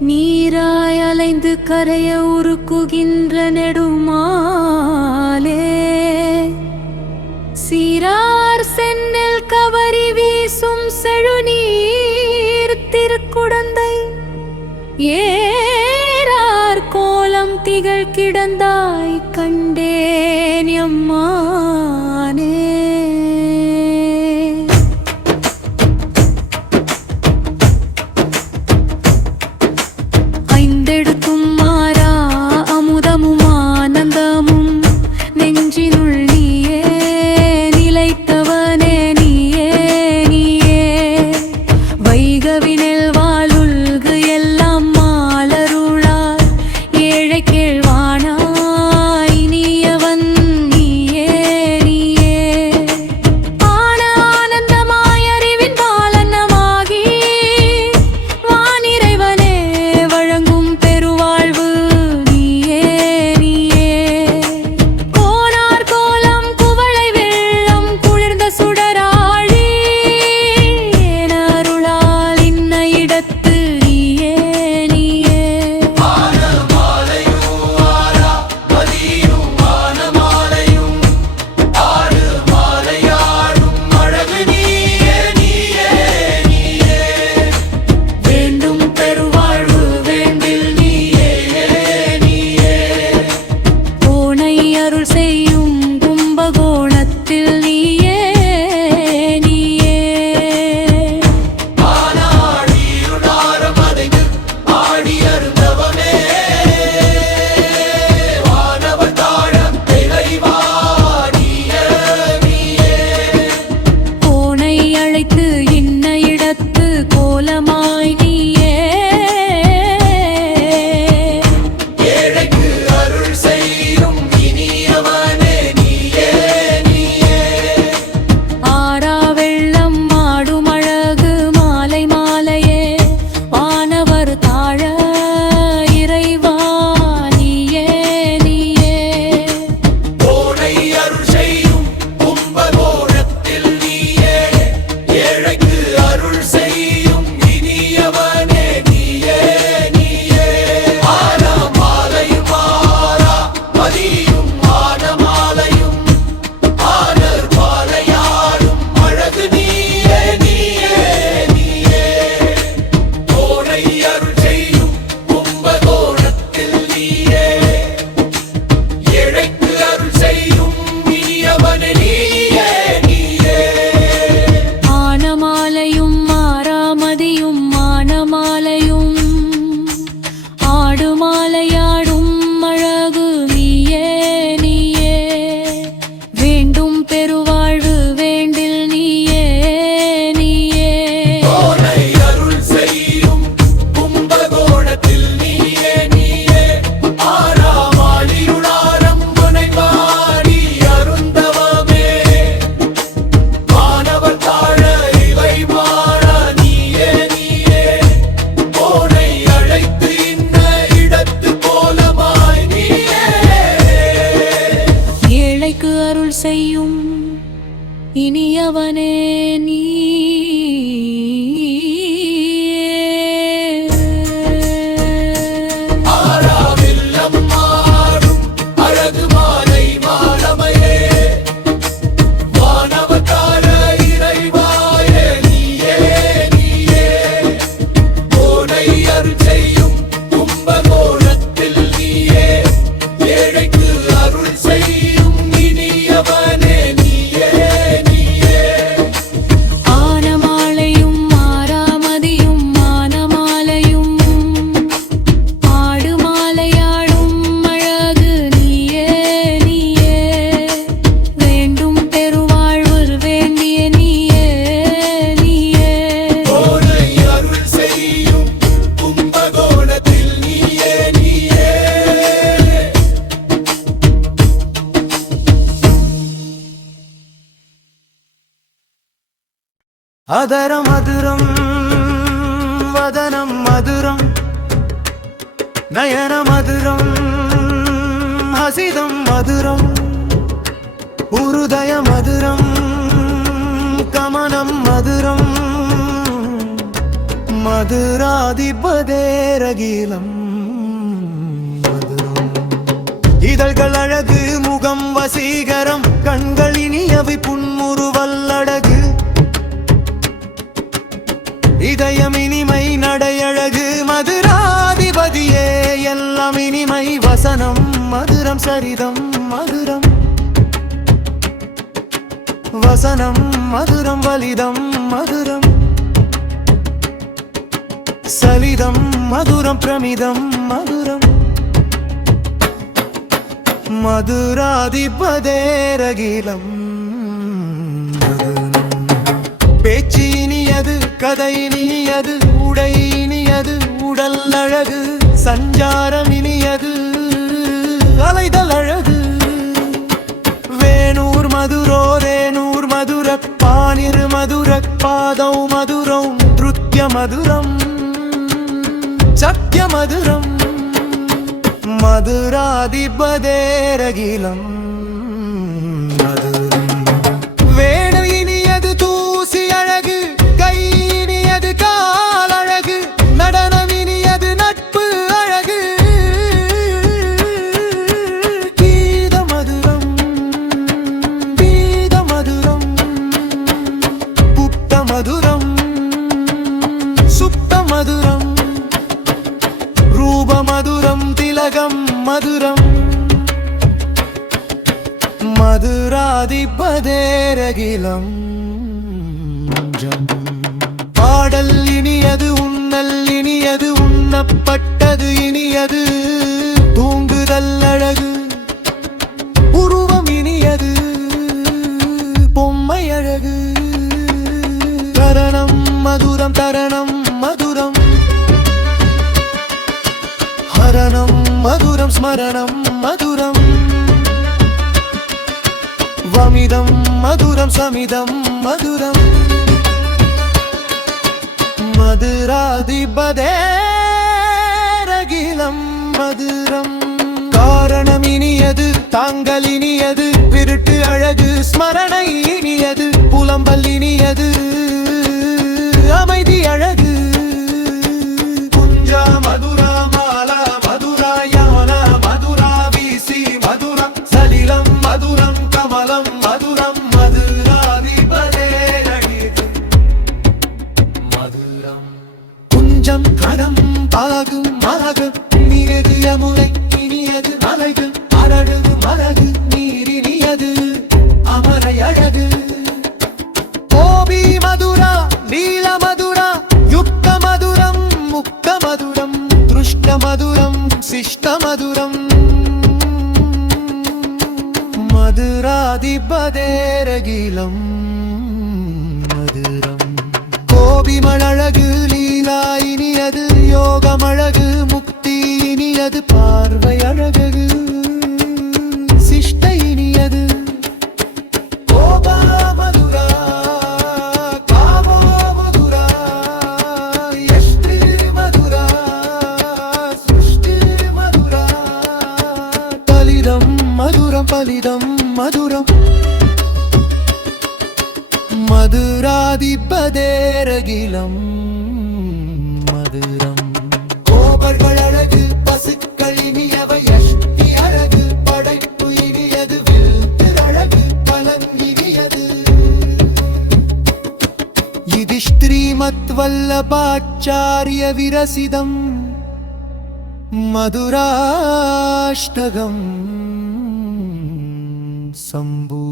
நீராய் அலைந்து கரைய உருக்குகின்ற நெடுமாலே சீரார் சென்னல் கவரி வீசும் செழுநீர் திருக்குடந்தை ஏறார் கோலம் திகழ் கிடந்தாய் கண்டேன் அம்மானே. ஐந்தெடுக்கும் மாறா அமுதமும் ஆனந்தமும் நெஞ்சினுள் நீயே நிலைத்தவனே நீயே நீயே. வைகவினில் வாழுல்கு எல்லாம் மாலருளார் ஏழை கேழ்வானாய் நீயவன் நீயே நீயே. ஆன ஆனந்தமாய் அறிவின் பாலன்னமாகி வானிறைவனே வழங்கும் பெருவாழ்வு நீயே நீயே. கோனார் கோலம் குவளை வெள்ளம் குளிர்ந்த சுடராழி ஏன அருளால் இன்ன இடத்து நீயே நீயே. வேண்டும் பெருவாழ்வு வேண்டில் நீயே நீயே. கோனை அருள் செய்யும் கும்பகோணத்தில் நீயே நீயே. கோனை அழைத்து இன்ன இடத்து கோலமாய் நீயே. ஆரா வெள்ளம் ஆடும் அழகு மாலை மாலையே வானவர் தாழ இறைவா நீயே நீயே. ஆனமாலையும் மாறாமதியும் மானமாலையும் ஆடுமாலையாடும் அழகு நீயே நீயே. வேண்டும் பெருவாழ்வு வேண்டில் நீயே நீயே. ஏழைக்கு அருள் செய்யும் இனியவனே நீ. ஆனமாலையும் மாறாமதியும் மானமாலையும் ஆடுமாலையாடும் அழகு நீயே நீயே. வேண்டும் பெருவாழ்வு வேண்டிய நீயே நீயே. அதரம் மதுரம் வதனம் மதுரம் நயன மதுரம் ஹசிதம் மதுரம் உருதய மதுரம் கமனம் மதுரம் மதுராதிபதேரகிலம் மதுரம். இதழ்கள் அழகு, முகம் வசீகரம், கண்கள் இனியவை, புன்முறுவல்லழகு, இதயம் இனிமை, நடையழகு, மதுராதிபதியே எல்லாம் இனிமை, வசனம் மதுரம், சரிதம் மதுரம், வசனம் மதுரம், வலிதம் மதுரம், சலிதம் மதுரம், பிரமிதம் மதுரம், மதுராதிபதேரகிலம் மதுரம். பேச்சு இனியது, கதை இனியது, உடை இனியது, உடல் அழகு, சஞ்சாரம் இனியது, அலைதல் அழகு, வேணூர் மதுரோ ரேணூர் மதுர, பானிர் மதுர, பாதௌ மதுரம், நிருத்ய மதுரம், சத்ய மதுரம், மதுராதிபதேரகிலம் மதுரம். வேணு இனியது, தூசி அழகு, கை இனியது, கால் அழகு, நடனம் இனியது, நட்பு அழகு, கீத மதுரம், கீத மதுரம், புத்த மதுரம், சுத்த மதுரம், ரூப மதுரம், திலகம் மதுரம், மதுராதிபதேரகிலம். பாடல் இனியது, உண்ணல் இனியது, உண்ணப்பட்டது இனியது, தூங்குதல் அழகு, உருவம் இனியது, பொம்மை அழகு, தரணம் மதுரம், தரணம் மதுரம், ஹரணம் மதுரம், ஸ்மரணம் மதுரம், வமிதம் மதுரம், சமிதம் மதுரம், மதுராதிபதேரகிலம் மதுரம். காரணம் இனியது, தாங்கள் இனியது, விருட்டு அழகு, ஸ்மரணை இனியது, புலம்பல் இனியது, அமைதி அழகு, குஞ்சா மதுரா, மாலா மதுரா, யானா மதுரா, வீசி மதுரம், சலிலம் மதுரம், கமலம் மதுரம், மதுராதிபதேரகிலம் மதுரம். குஞ்சம் கரம் பாகு மலகு, நீரது யமுனை இனியது, மலைகள் அரடு மலகு, நீரினியது, அமரை அழகு, கோபி மதுரா, நீல மதுரா, யுக்த மதுரம், முக்த மதுரம், திருஷ்ட மதுரம், சிஷ்ட மதுரம், மதுராதிபதேரகிலம் மதுரம். கோபிமழகு, லீலா இனியது, யோகமழகு, முக்தி இனியது, பார்வை அழகு, சிஷ்ட இனியது, கோபா மதுரா, காமோ மதுரா, யஷ்டி மதுரா, சிருஷ்டி மதுரா, பலிதம் மதுரம், பலிதம் மதுரம், மதுராதிபதேரகிலம் மதுரம். கோபர்கள் அழகு, பசுக்கள் இனியவை, யஷ்டி அழகு, படைப்பு இனியது, வில்து அழகு, பலன் இனியது, இது ஸ்ரீமத் வல்லபாச்சாரிய விரசிதம் மதுராஷ்டகம் சம்பூ.